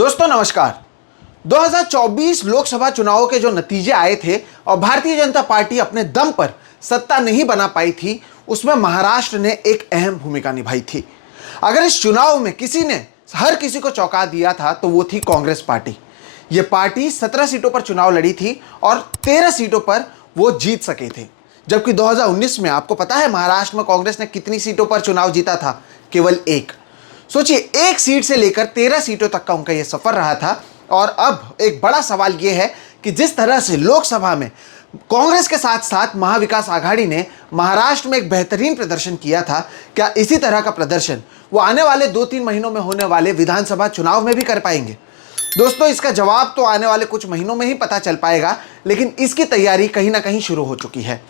दोस्तों नमस्कार। 2024 लोकसभा चुनावों के जो नतीजे आए थे और भारतीय जनता पार्टी अपने दम पर सत्ता नहीं बना पाई थी, उसमें महाराष्ट्र ने एक अहम भूमिका निभाई थी। अगर इस चुनाव में किसी ने हर किसी को चौंका दिया था तो वो थी कांग्रेस पार्टी। ये पार्टी 17 सीटों पर चुनाव लड़ी थी और 13 सीटों पर वो जीत सके थे, जबकि 2019 में आपको पता है महाराष्ट्र में कांग्रेस ने कितनी सीटों पर चुनाव जीता था? केवल एक। सोचिए, एक सीट से लेकर 13 सीटों तक का उनका यह सफर रहा था। और अब एक बड़ा सवाल यह है कि जिस तरह से लोकसभा में कांग्रेस के साथ साथ महाविकास आघाड़ी ने महाराष्ट्र में एक बेहतरीन प्रदर्शन किया था, क्या इसी तरह का प्रदर्शन वो आने वाले 2-3 महीनों में होने वाले विधानसभा चुनाव में भी कर पाएंगे? दोस्तों, इसका जवाब तो आने वाले कुछ महीनों में ही पता चल पाएगा, लेकिन इसकी तैयारी कहीं ना कहीं शुरू हो चुकी है।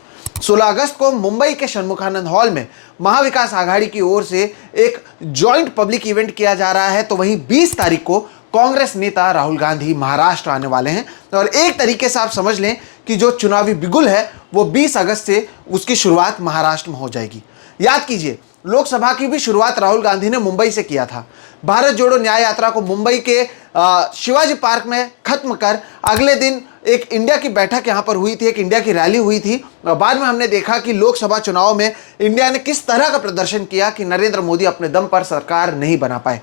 16 अगस्त को मुंबई के षणमुखानंद हॉल में महाविकास आघाड़ी की ओर से एक जॉइंट पब्लिक इवेंट किया जा रहा है, तो वहीं 20 तारीख को कांग्रेस नेता राहुल गांधी महाराष्ट्र आने वाले हैं। और एक तरीके से आप समझ लें कि जो चुनावी बिगुल है वो 20 अगस्त से उसकी शुरुआत महाराष्ट्र में हो जाएगी। याद कीजिए, लोकसभा की भी शुरुआत राहुल गांधी ने मुंबई से किया था। भारत जोड़ो न्याय यात्रा को मुंबई के शिवाजी पार्क में खत्म कर अगले दिन एक इंडिया की बैठक यहां पर हुई थी, एक इंडिया की रैली हुई थी। और बाद में हमने देखा कि लोकसभा चुनाव में इंडिया ने किस तरह का प्रदर्शन किया कि नरेंद्र मोदी अपने दम पर सरकार नहीं बना पाए।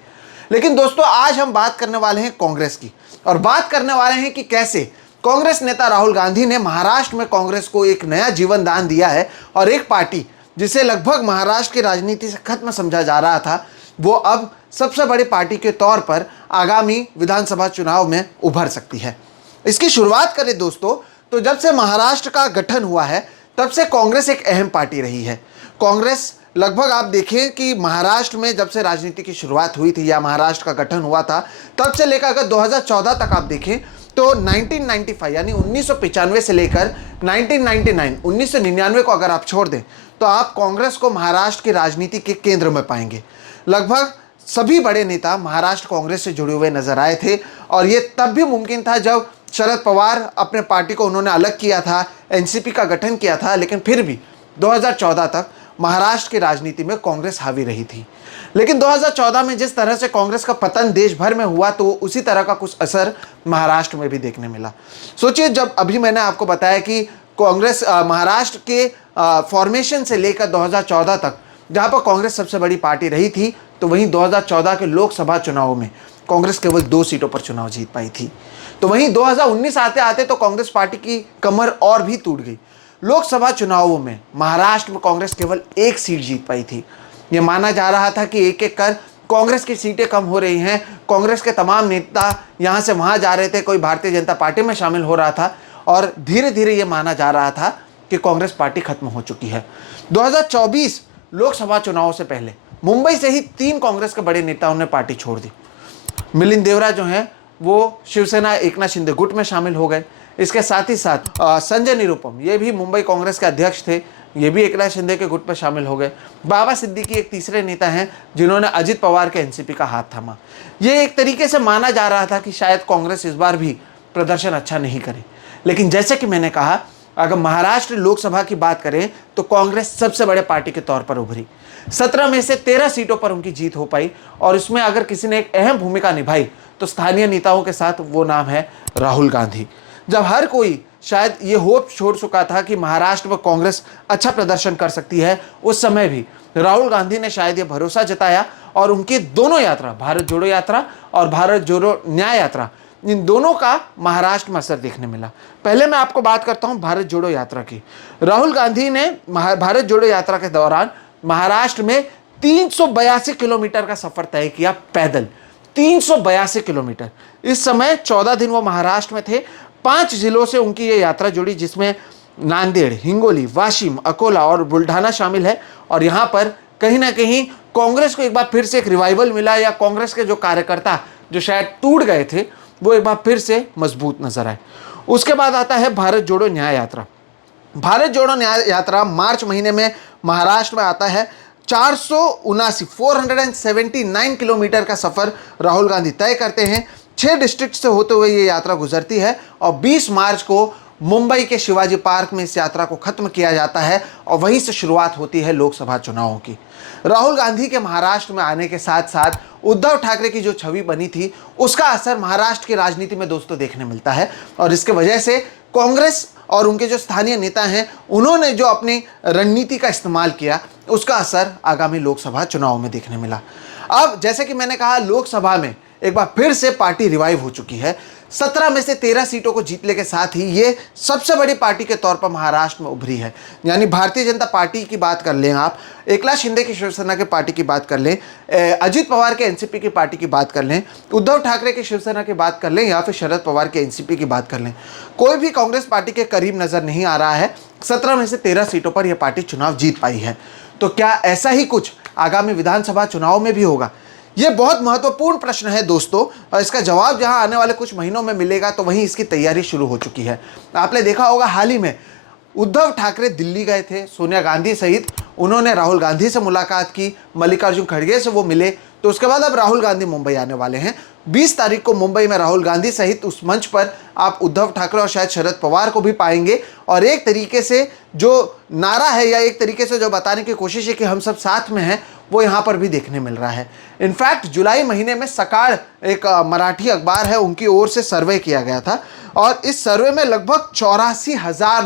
लेकिन दोस्तों, आज हम बात करने वाले हैं कांग्रेस की, और बात करने वाले हैं कि कैसे कांग्रेस नेता राहुल गांधी ने महाराष्ट्र में कांग्रेस को एक नया जीवन दान दिया है और एक पार्टी जिसे लगभग महाराष्ट्र की राजनीति से खत्म समझा जा रहा था, वो अब सबसे बड़ी पार्टी के तौर पर आगामी विधानसभा चुनाव में उभर सकती है। इसकी शुरुआत करें दोस्तों, तो जब से महाराष्ट्र का गठन हुआ है तब से कांग्रेस एक अहम पार्टी रही है। कांग्रेस लगभग आप देखें कि महाराष्ट्र में जब से राजनीति की शुरुआत हुई थी या महाराष्ट्र का गठन हुआ था, तब से लेकर अगर 2014 तक आप देखें तो 1995 यानी 1995 से लेकर 1999 को अगर आप छोड़ दें तो आप कांग्रेस को महाराष्ट्र की राजनीति के केंद्र में पाएंगे। लगभग सभी बड़े नेता महाराष्ट्र कांग्रेस से जुड़े हुए नजर आए थे, और ये तब भी मुमकिन था जब शरद पवार अपने पार्टी को उन्होंने अलग किया था, एनसीपी का गठन किया था। लेकिन फिर भी 2014 तक महाराष्ट्र की राजनीति में कांग्रेस हावी रही थी। लेकिन 2014 में जिस तरह से कांग्रेस का पतन देश भर में हुआ, तो उसी तरह का कुछ असर महाराष्ट्र में भी देखने मिला। सोचिए, जब अभी मैंने आपको बताया कि कांग्रेस महाराष्ट्र के फॉर्मेशन से लेकर 2014 तक जहां पर कांग्रेस सबसे बड़ी पार्टी रही थी, तो वहीं 2014 के लोकसभा चुनाव में कांग्रेस केवल 2 सीटों पर चुनाव जीत पाई थी। तो वहीं 2019 आते आते तो कांग्रेस पार्टी की कमर और भी टूट गई। लोकसभा चुनावों में महाराष्ट्र में कांग्रेस केवल 1 सीट जीत पाई थी। यह माना जा रहा था कि एक एक कर कांग्रेस की सीटें कम हो रही हैं, कांग्रेस के तमाम नेता यहां से वहां जा रहे थे, कोई भारतीय जनता पार्टी में शामिल हो रहा था, और धीरे धीरे यह माना जा रहा था कि कांग्रेस पार्टी खत्म हो चुकी है। 2024 लोकसभा चुनाव से पहले मुंबई से ही 3 कांग्रेस के बड़े नेताओं ने पार्टी छोड़ दी। मिलिंद देवरा जो हैं वो शिवसेना एकनाथ शिंदे गुट में शामिल हो गए। इसके साथ ही साथ संजय निरुपम, ये भी मुंबई कांग्रेस के अध्यक्ष थे, ये भी एकनाथ शिंदे के गुट में शामिल हो गए। बाबा सिद्दीकी एक तीसरे नेता हैं जिन्होंने अजित पवार के एनसीपी का हाथ थामा। ये एक तरीके से माना जा रहा था कि शायद कांग्रेस इस बार भी प्रदर्शन अच्छा नहीं करे। लेकिन जैसे कि मैंने कहा, अगर महाराष्ट्र लोकसभा की बात करें तो कांग्रेस सबसे बड़े पार्टी के तौर पर उभरी। 17 में से 13 सीटों पर उनकी जीत हो पाई, और इसमें अगर किसी ने एक अहम भूमिका निभाई तो स्थानीय नेताओं के साथ वो नाम है राहुल गांधी। जब हर कोई शायद ये होप छोड़ चुका था कि महाराष्ट्र में कांग्रेस अच्छा प्रदर्शन कर सकती है, उस समय भी राहुल गांधी ने शायद ये भरोसा जताया, और उनकी दोनों यात्रा, भारत जोड़ो यात्रा और भारत जोड़ो न्याय यात्रा, इन दोनों का महाराष्ट्र में असर देखने मिला। पहले मैं आपको बात करता हूं भारत जोड़ो यात्रा की। राहुल गांधी ने भारत जोड़ो यात्रा के दौरान महाराष्ट्र में 382 किलोमीटर का सफर तय किया पैदल। 382 किलोमीटर। इस समय 14 दिन वो महाराष्ट्र में थे। 5 जिलों से उनकी ये यात्रा जुड़ी, जिसमें नांदेड़, हिंगोली, वाशिम, अकोला और बुल्ढाना शामिल है। और यहां पर कहीं ना कहीं कांग्रेस को एक बार फिर से एक रिवाइवल मिला, या कांग्रेस के जो कार्यकर्ता जो शायद टूट गए थे वो एक बार फिर से मजबूत नजर आए। उसके बाद आता है भारत जोड़ो न्याय यात्रा। भारत जोड़ो न्याय यात्रा मार्च महीने में महाराष्ट्र में आता है। 479 किलोमीटर का सफर राहुल गांधी तय करते हैं। 6 डिस्ट्रिक्ट से होते हुए ये यात्रा गुजरती है, और 20 मार्च को मुंबई के शिवाजी पार्क में इस यात्रा को खत्म किया जाता है और वहीं से शुरुआत होती है लोकसभा चुनावों की। राहुल गांधी के महाराष्ट्र में आने के साथ साथ उद्धव ठाकरे की जो छवि बनी थी उसका असर महाराष्ट्र की राजनीति में दोस्तों देखने मिलता है और इसके वजह से कांग्रेस और उनके जो स्थानीय नेता हैं उन्होंने जो अपनी रणनीति का इस्तेमाल किया उसका असर आगामी लोकसभा चुनाव में देखने मिला। अब जैसे कि मैंने कहा, लोकसभा में एक बार फिर से पार्टी रिवाइव हो चुकी है। 17 में से 13 सीटों को जीतने के साथ ही ये सबसे बड़ी पार्टी के तौर पर महाराष्ट्र में उभरी है। यानी भारतीय जनता पार्टी की बात कर लें, आप एकनाथ शिंदे की शिवसेना की पार्टी की बात कर लें, अजित पवार के एनसीपी की पार्टी की बात कर लें, उद्धव ठाकरे की शिवसेना की बात कर लें या फिर शरद पवार के एनसीपी की बात कर लें, कोई भी कांग्रेस पार्टी के करीब नजर नहीं आ रहा है। 17 में से 13 सीटों पर यह पार्टी चुनाव जीत पाई है। तो क्या ऐसा ही कुछ आगामी विधानसभा चुनाव में भी होगा? यह बहुत महत्वपूर्ण प्रश्न है दोस्तों, और इसका जवाब जहां आने वाले कुछ महीनों में मिलेगा तो वहीं इसकी तैयारी शुरू हो चुकी है। आपने देखा होगा हाल ही में उद्धव ठाकरे दिल्ली गए थे, सोनिया गांधी सहित उन्होंने राहुल गांधी से मुलाकात की, मल्लिकार्जुन खड़गे से वो मिले। तो उसके बाद अब राहुल गांधी मुंबई आने वाले हैं। 20 तारीख को मुंबई में राहुल गांधी सहित उस मंच पर आप उद्धव ठाकरे और शायद शरद पवार को भी पाएंगे और एक तरीके से जो नारा है या एक तरीके से जो बताने की कोशिश है कि हम सब साथ में हैं, वो यहाँ पर भी देखने मिल रहा है। इनफैक्ट जुलाई महीने में सकाळ एक मराठी अखबार है, उनकी ओर से सर्वे किया गया था और इस सर्वे में लगभग 84,000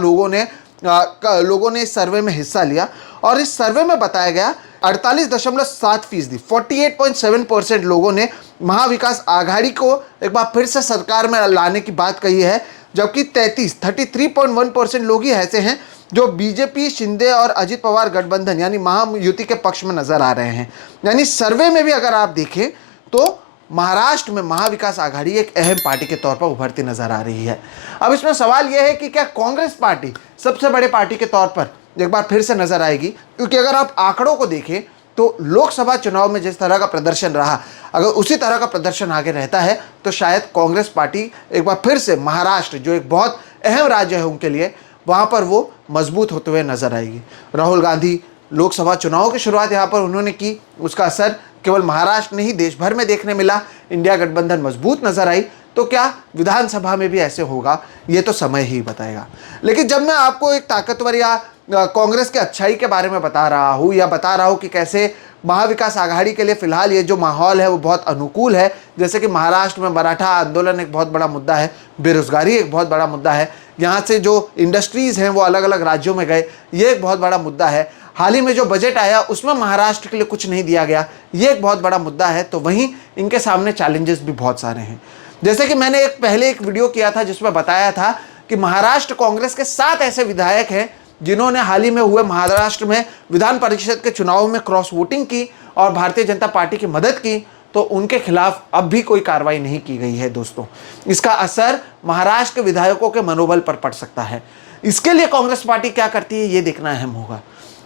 लोगों ने इस सर्वे में हिस्सा लिया और इस सर्वे में बताया गया 48.7%, 48.7% लोगों ने महाविकास आघाड़ी को एक बार फिर से सरकार में लाने की बात कही है, जबकि 33.1% लोग ही ऐसे हैं जो बीजेपी, शिंदे और अजित पवार गठबंधन यानी महायुति के पक्ष में नजर आ रहे हैं। यानी सर्वे में भी अगर आप देखें तो महाराष्ट्र में महाविकास आघाड़ी एक अहम पार्टी के तौर पर उभरती नजर आ रही है। अब इसमें सवाल यह है कि क्या कांग्रेस पार्टी सबसे बड़े पार्टी के तौर पर एक बार फिर से नजर आएगी? क्योंकि अगर आप आंकड़ों को देखें तो लोकसभा चुनाव में जिस तरह का प्रदर्शन रहा, अगर उसी तरह का प्रदर्शन आगे रहता है तो शायद कांग्रेस पार्टी एक बार फिर से महाराष्ट्र, जो एक बहुत अहम राज्य है उनके लिए, वहां पर वो मजबूत होते हुए नजर आएगी। राहुल गांधी लोकसभा चुनाव की शुरुआत यहाँ पर उन्होंने की, उसका असर केवल महाराष्ट्र नहीं देश भर में देखने मिला। इंडिया गठबंधन मजबूत नजर आई। तो क्या विधानसभा में भी ऐसे होगा? ये तो समय ही बताएगा। लेकिन जब मैं आपको एक ताकतवर या कांग्रेस के अच्छाई के बारे में बता रहा हूँ या बता रहा हूँ कि कैसे महाविकास आघाड़ी के लिए फिलहाल ये जो माहौल है वो बहुत अनुकूल है, जैसे कि महाराष्ट्र में मराठा आंदोलन एक बहुत बड़ा मुद्दा है, बेरोजगारी एक बहुत बड़ा मुद्दा है, यहाँ से जो इंडस्ट्रीज हैं वो अलग अलग राज्यों में गए, ये एक बहुत बड़ा मुद्दा है। हाल ही में जो बजट आया उसमें महाराष्ट्र के लिए कुछ नहीं दिया गया, ये एक बहुत बड़ा मुद्दा है। तो वहीं इनके सामने चैलेंजेस भी बहुत सारे हैं। जैसे कि मैंने पहले एक वीडियो किया था जिसमें बताया था कि महाराष्ट्र कांग्रेस के 7 ऐसे विधायक हैं जिन्होंने हाल ही में हुए महाराष्ट्र में विधान परिषद के चुनाव में क्रॉस वोटिंग की और भारतीय जनता पार्टी की मदद की, तो उनके खिलाफ अब भी कोई कार्रवाई नहीं की गई है दोस्तों। इसका असर महाराष्ट्र के विधायकों के मनोबल पर पड़ सकता है। इसके लिए कांग्रेस पार्टी क्या करती है ये देखना अहम होगा।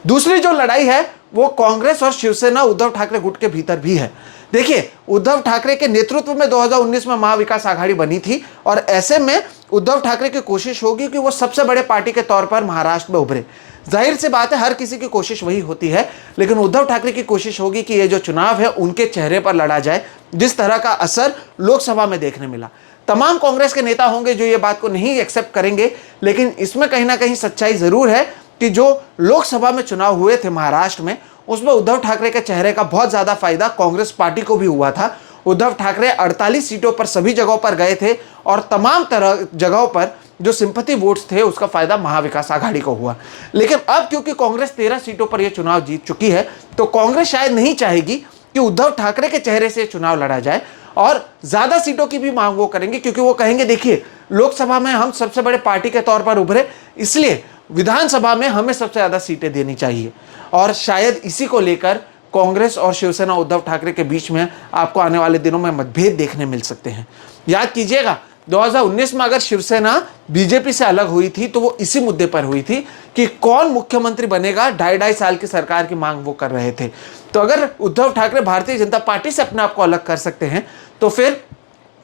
दूसरी जो लड़ाई है वो कांग्रेस और शिवसेना उद्धव ठाकरे गुट के भीतर भी है। देखिए, उद्धव ठाकरे के नेतृत्व में 2019 में महाविकास आघाड़ी बनी थी और ऐसे में उद्धव ठाकरे की कोशिश होगी कि वो सबसे बड़े पार्टी के तौर पर महाराष्ट्र में उभरे। जाहिर सी बात है, हर किसी की कोशिश वही होती है, लेकिन उद्धव ठाकरे की कोशिश होगी कि ये जो चुनाव है उनके चेहरे पर लड़ा जाए, जिस तरह का असर लोकसभा में देखने मिला। तमाम कांग्रेस के नेता होंगे जो ये बात को नहीं एक्सेप्ट करेंगे, लेकिन इसमें कहीं ना कहीं सच्चाई जरूर है कि जो लोकसभा में चुनाव हुए थे महाराष्ट्र में, उसमें उद्धव ठाकरे के चेहरे का बहुत ज्यादा फायदा कांग्रेस पार्टी को भी हुआ था। उद्धव ठाकरे 48 सीटों पर सभी जगहों पर गए थे और तमाम तरह जगहों पर जो सिंपैथी वोट्स थे उसका फायदा महाविकास आघाड़ी को हुआ। लेकिन अब क्योंकि कांग्रेस 13 सीटों पर यह चुनाव जीत चुकी है, तो कांग्रेस शायद नहीं चाहेगी कि उद्धव ठाकरे के चेहरे से चुनाव लड़ा जाए और ज्यादा सीटों की भी मांग वो करेंगे, क्योंकि वो कहेंगे देखिए, लोकसभा में हम सबसे बड़े पार्टी के तौर पर उभरे, इसलिए विधानसभा में हमें सबसे ज्यादा सीटें देनी चाहिए। और शायद इसी को लेकर कांग्रेस और शिवसेना उद्धव ठाकरे के बीच में आपको आने वाले दिनों में मतभेद देखने मिल सकते हैं। याद कीजिएगा, 2019 में अगर शिवसेना बीजेपी से अलग हुई थी तो वो इसी मुद्दे पर हुई थी कि कौन मुख्यमंत्री बनेगा। 2.5 साल की सरकार की मांग वो कर रहे थे। तो अगर उद्धव ठाकरे भारतीय जनता पार्टी से अपने आप को अलग कर सकते हैं तो फिर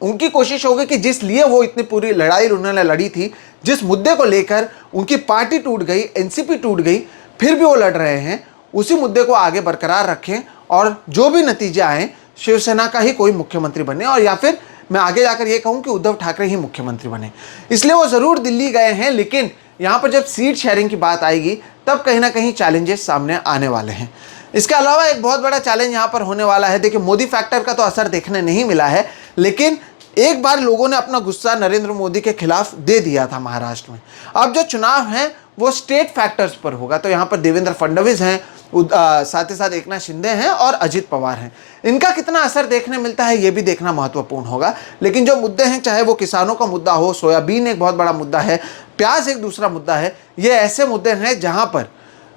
उनकी कोशिश होगी कि जिस लिए वो इतनी पूरी लड़ाई उन्होंने लड़ी थी, जिस मुद्दे को लेकर उनकी पार्टी टूट गई, एनसीपी टूट गई, फिर भी वो लड़ रहे हैं, उसी मुद्दे को आगे बरकरार रखें और जो भी नतीजे आए शिवसेना का ही कोई मुख्यमंत्री बने और या फिर मैं आगे जाकर ये कहूँ कि उद्धव ठाकरे ही मुख्यमंत्री बने। इसलिए वो ज़रूर दिल्ली गए हैं, लेकिन यहाँ पर जब सीट शेयरिंग की बात आएगी तब कहीं ना कहीं चैलेंजेस सामने आने वाले हैं। इसके अलावा एक बहुत बड़ा चैलेंज यहाँ पर होने वाला है। देखिए, मोदी फैक्टर का तो असर देखने नहीं मिला है, लेकिन एक बार लोगों ने अपना गुस्सा नरेंद्र मोदी के खिलाफ दे दिया था महाराष्ट्र में। अब जो चुनाव है वो स्टेट फैक्टर्स पर होगा। तो यहाँ पर देवेंद्र फडणवीस हैं, साथ ही साथ एकनाथ शिंदे हैं और अजित पवार हैं। इनका कितना असर देखने मिलता है ये भी देखना महत्वपूर्ण होगा। लेकिन जो मुद्दे हैं, चाहे वो किसानों का मुद्दा हो, सोयाबीन एक बहुत बड़ा मुद्दा है, प्याज एक दूसरा मुद्दा है, ये ऐसे मुद्दे हैं जहां पर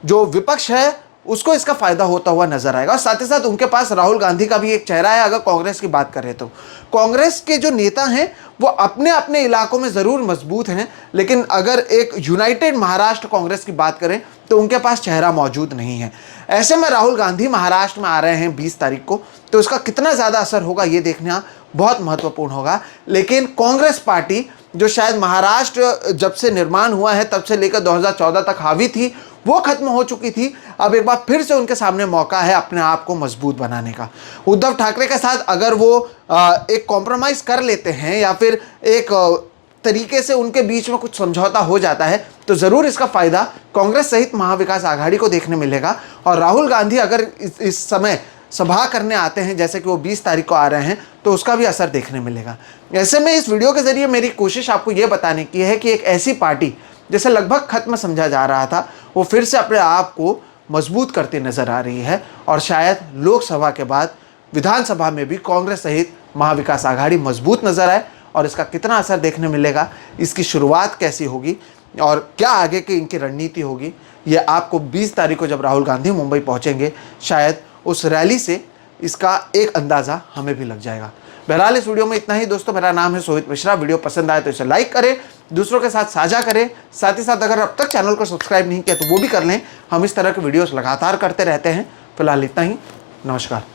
जो विपक्ष है उसको इसका फायदा होता हुआ नजर आएगा। और साथ ही साथ उनके पास राहुल गांधी का भी एक चेहरा है। अगर कांग्रेस की बात करें तो कांग्रेस के जो नेता हैं वो अपने अपने इलाकों में जरूर मजबूत हैं, लेकिन अगर एक यूनाइटेड महाराष्ट्र कांग्रेस की बात करें तो उनके पास चेहरा मौजूद नहीं है। ऐसे में राहुल गांधी महाराष्ट्र में आ रहे हैं 20 तारीख को, तो इसका कितना ज़्यादा असर होगा ये देखना बहुत महत्वपूर्ण होगा। लेकिन कांग्रेस पार्टी जो शायद महाराष्ट्र जब से निर्माण हुआ है तब से लेकर 2014 तक हावी थी, वो खत्म हो चुकी थी। अब एक बार फिर से उनके सामने मौका है अपने आप को मजबूत बनाने का। उद्धव ठाकरे के साथ अगर वो एक कॉम्प्रोमाइज कर लेते हैं या फिर एक तरीके से उनके बीच में कुछ समझौता हो जाता है तो ज़रूर इसका फ़ायदा कांग्रेस सहित महाविकास आघाड़ी को देखने मिलेगा। और राहुल गांधी अगर इस समय सभा करने आते हैं जैसे कि वो 20 तारीख को आ रहे हैं तो उसका भी असर देखने मिलेगा। ऐसे में इस वीडियो के ज़रिए मेरी कोशिश आपको ये बताने की है कि एक ऐसी पार्टी जैसे लगभग खत्म समझा जा रहा था वो फिर से अपने आप को मजबूत करती नजर आ रही है। और शायद लोकसभा के बाद विधानसभा में भी कांग्रेस सहित महाविकास आघाड़ी मजबूत नजर आए। और इसका कितना असर देखने मिलेगा, इसकी शुरुआत कैसी होगी और क्या आगे की इनकी रणनीति होगी, ये आपको 20 तारीख को जब राहुल गांधी मुंबई पहुंचेंगे शायद उस रैली से इसका एक अंदाज़ा हमें भी लग जाएगा। बहरहाल इस वीडियो में इतना ही दोस्तों। मेरा नाम है सोहित मिश्रा। वीडियो पसंद आए तो इसे लाइक करें, दूसरों के साथ साझा करें। साथ ही साथ अगर अब तक चैनल को सब्सक्राइब नहीं किया तो वो भी कर लें। हम इस तरह के वीडियोस लगातार करते रहते हैं। फिलहाल इतना ही। नमस्कार।